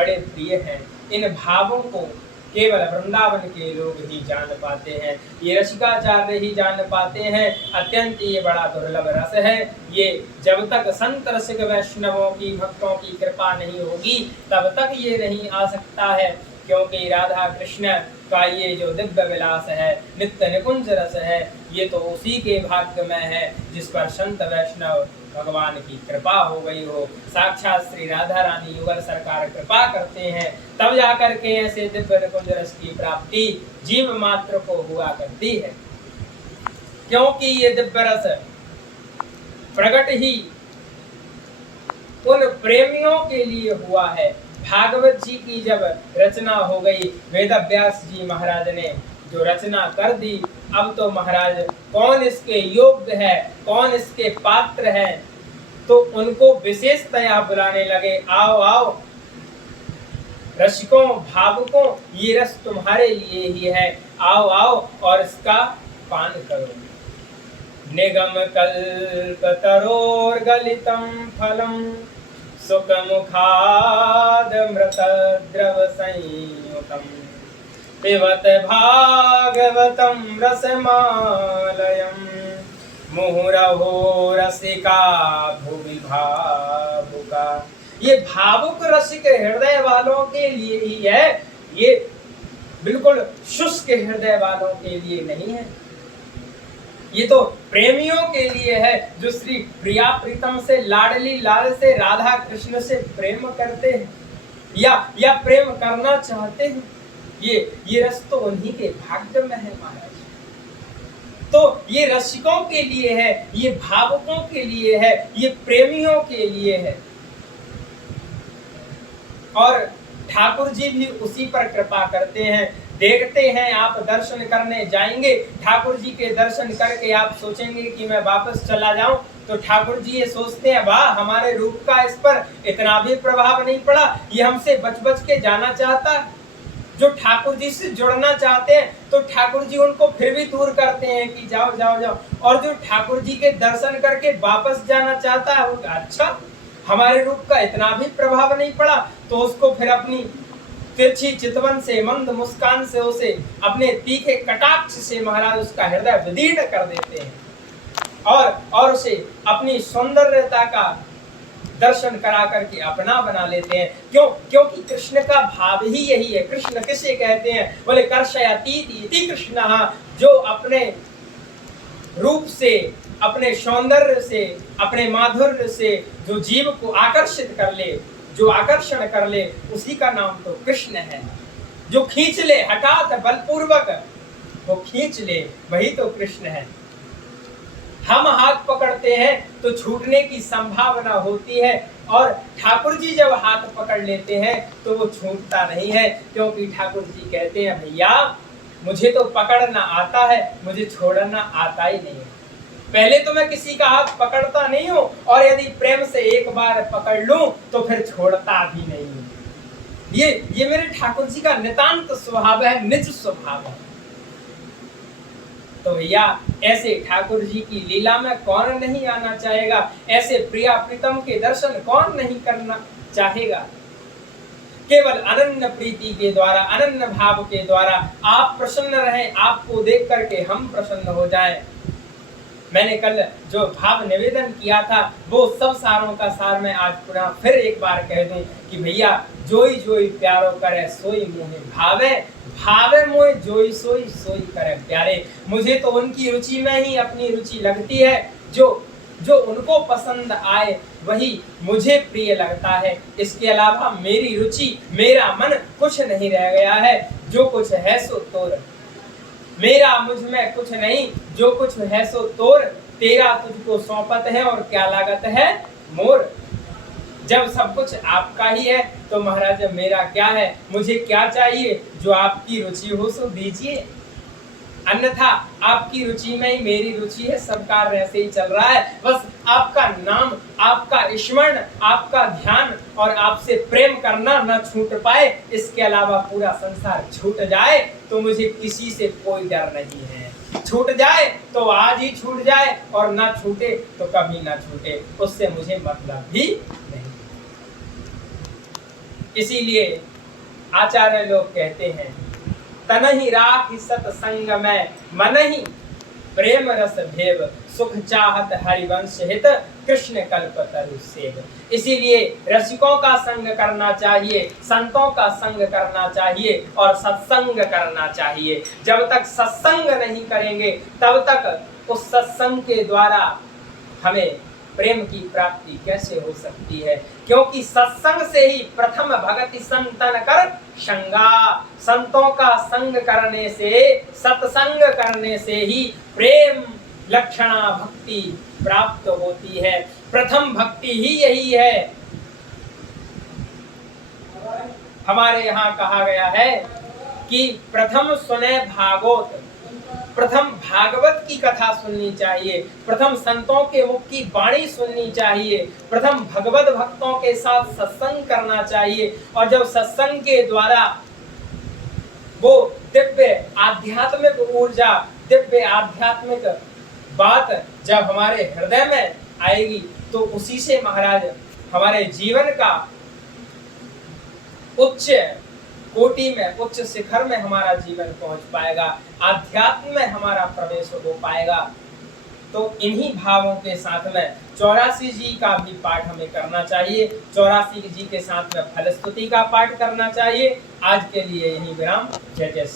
बड़े प्रिय हैं। इन भावों को केवल वृंदावन के लोग ही जान पाते हैं, ये रसिकाचार्य ही जान पाते हैं। अत्यंत ये बड़ा दुर्लभ रस है। ये जब तक संत रसिक वैष्णवों की, भक्तों की कृपा नहीं होगी तब तक ये नहीं आ सकता है, क्योंकि राधा कृष्ण का ये जो दिव्य विलास है, नित्य निकुंज रस है, ये तो उसी के भाग्य में है जिस पर संत वैष्णव भगवान की कृपा हो गई हो। साक्षात श्री राधा रानी युगल सरकार कृपा करते हैं, तब जाकर के ऐसे दिव्य निकुंज रस की प्राप्ति जीव मात्र को हुआ करती है। क्योंकि ये दिव्य रस प्रकट ही उन प्रेमियों के लिए हुआ है। भागवत जी की जब रचना हो गई, वेद व्यास जी महाराज ने जो रचना कर दी, अब तो महाराज कौन इसके योग्य है, कौन इसके पात्र है, तो उनको विशेषतया बुलाने लगे, आओ आओ रसिकों, भावुकों, ये रस तुम्हारे लिए ही है, आओ आओ और इसका पान करो। निगम कल्प तरोर्गलितं फलम सुखमुखाद मृत द्रव संयुतम पिबत भागवतं रसमालयं मुहुरहो रसिका भुवि भावुका। ये भावुक रसिक हृदय वालों के लिए ही है, ये बिल्कुल शुष्क हृदय वालों के लिए नहीं है। ये तो प्रेमियों के लिए है जो श्री प्रिया प्रीतम से, लाडली लाल से, राधा कृष्ण से प्रेम करते हैं या प्रेम करना चाहते हैं। ये रस तो उन्हीं के भाग्य में है महाराज। तो ये रसिकों के लिए है, ये भावुकों के लिए है, ये प्रेमियों के लिए है। और ठाकुर जी भी उसी पर कृपा करते हैं। देखते हैं आप दर्शन करने जाएंगे, ठाकुर जी के दर्शन करके आप सोचेंगे कि मैं वापस चला जाऊं, तो ठाकुर जी ये सोचते हैं, वाह हमारे रूप का इस पर इतना भी प्रभाव नहीं पड़ा, ये हमसे बच बच के जाना चाहता है। जो ठाकुर जी से जुड़ना चाहते हैं तो ठाकुर जी उनको फिर भी दूर करते हैं कि जाओ जाओ जाओ, और जो ठाकुर जी के दर्शन करके वापस जाना चाहता है, वो अच्छा हमारे रूप का इतना भी प्रभाव नहीं पड़ा, तो उसको फिर अपनी तिरछी चितवन से, मंद मुस्कान से, उसे अपने तीखे कटाक्ष से महाराज उसका हृदय विदीर्ण कर देते हैं और उसे अपनी सौंदर्यता का दर्शन करा करके अपना बना लेते हैं। क्यों? क्योंकि कृष्ण का भाव ही यही है। कृष्ण किसे कहते हैं? बोले कर्षयतीति इति कृष्णः, जो अपने रूप से, अपने सौंदर्य से, अपने माधुर्य से जो जीव को आकर्षित कर ले, जो आकर्षण कर ले, उसी का नाम तो कृष्ण है। जो खींच ले हठात बलपूर्वक, वो खींच ले, वही तो कृष्ण है। हम हाथ पकड़ते हैं तो छूटने की संभावना होती है, और ठाकुर जी जब हाथ पकड़ लेते हैं तो वो छूटता नहीं है, क्योंकि ठाकुर जी कहते हैं, भैया मुझे तो पकड़ना आता है, मुझे छोड़ना आता ही नहीं है। पहले तो मैं किसी का हाथ पकड़ता नहीं हूँ, और यदि प्रेम से एक बार पकड़ लूं तो फिर छोड़ता भी नहीं हूँ। ये मेरे ठाकुर जी का नितांत स्वभाव है, निज स्वभाव है। तो भैया ऐसे ठाकुर जी की लीला में कौन नहीं आना चाहेगा? ऐसे प्रिया प्रीतम के दर्शन कौन नहीं करना चाहेगा? केवल अनन्य प्रीति के द्वारा, अनन्य भाव के द्वारा आप प्रसन्न रहें, आपको देख करके हम प्रसन्न हो जाएं। मैंने कल जो भाव निवेदन किया था वो सब सारों का सार मैं आज पुनः फिर एक बार कह दूं कि भैया जोई जोई प्यारो करे सोई मोहे भावे, भावे मोहे जोई सोई सोई करे प्यारे। मुझे तो उनकी रुचि में ही अपनी रुचि लगती है, जो उनको पसंद आए वही मुझे प्रिय लगता है। इसके अलावा मेरी रुचि, मेरा मन कुछ नहीं रह गया है। जो कुछ है सो तोर, मेरा मुझ में कुछ नहीं, जो कुछ है सो तोर, तेरा तुझको सौंपत है और क्या लागत है मोर। जब सब कुछ आपका ही है तो महाराज मेरा क्या है, मुझे क्या चाहिए? जो आपकी रुचि हो सो दीजिए, अन्यथा आपकी रुचि में ही मेरी रुचि है। सब कार्य ऐसे ही चल रहा है, बस आपका नाम, आपका स्मरण, आपका ध्यान और आपसे प्रेम करना न छूट पाए, इसके अलावा पूरा संसार छूट जाए तो मुझे किसी से कोई डर नहीं है। छूट जाए तो आज ही छूट जाए, और ना छूटे तो कभी ना छूटे, उससे मुझे मतलब भी नहीं। इसीलिए आचार्य लोग कहते हैं, तनहि राखि सतसंग में, मनहि प्रेम रस भेव, सुख चाहत हरिवंश हित, कृष्ण कल्प तरु सेव। इसीलिए रसिकों का संग करना चाहिए, संतों का संग करना चाहिए और सत्संग करना चाहिए। जब तक सत्संग नहीं करेंगे तब तक उस सत्संग के द्वारा हमें प्रेम की प्राप्ति कैसे हो सकती है, क्योंकि सत्संग से ही प्रथम भगति संतन कर संगा। संतों का संग करने से, सत्संग करने से ही प्रेम लक्षणा भक्ति प्राप्त होती है। प्रथम भक्ति ही यही है। हमारे यहाँ कहा गया है कि प्रथम सुने भागवत, प्रथम भागवत की कथा सुननी चाहिए, प्रथम संतों के मुख की वाणी सुननी चाहिए, प्रथम भगवत भक्तों के साथ सत्संग करना चाहिए। और जब सत्संग के द्वारा वो दिव्य आध्यात्मिक ऊर्जा, दिव्य आध्यात्मिक बात जब हमारे हृदय में आएगी तो उसी से महाराज हमारे जीवन का उच्च कोटि में, उच्च शिखर में हमारा जीवन पहुंच पाएगा, आध्यात्म में हमारा प्रवेश हो पाएगा। तो इन्हीं भावों के साथ में 84 जी का भी पाठ हमें करना चाहिए, 84 जी के साथ में फलस्तुति का पाठ करना चाहिए। आज के लिए यही विराम। जय जय।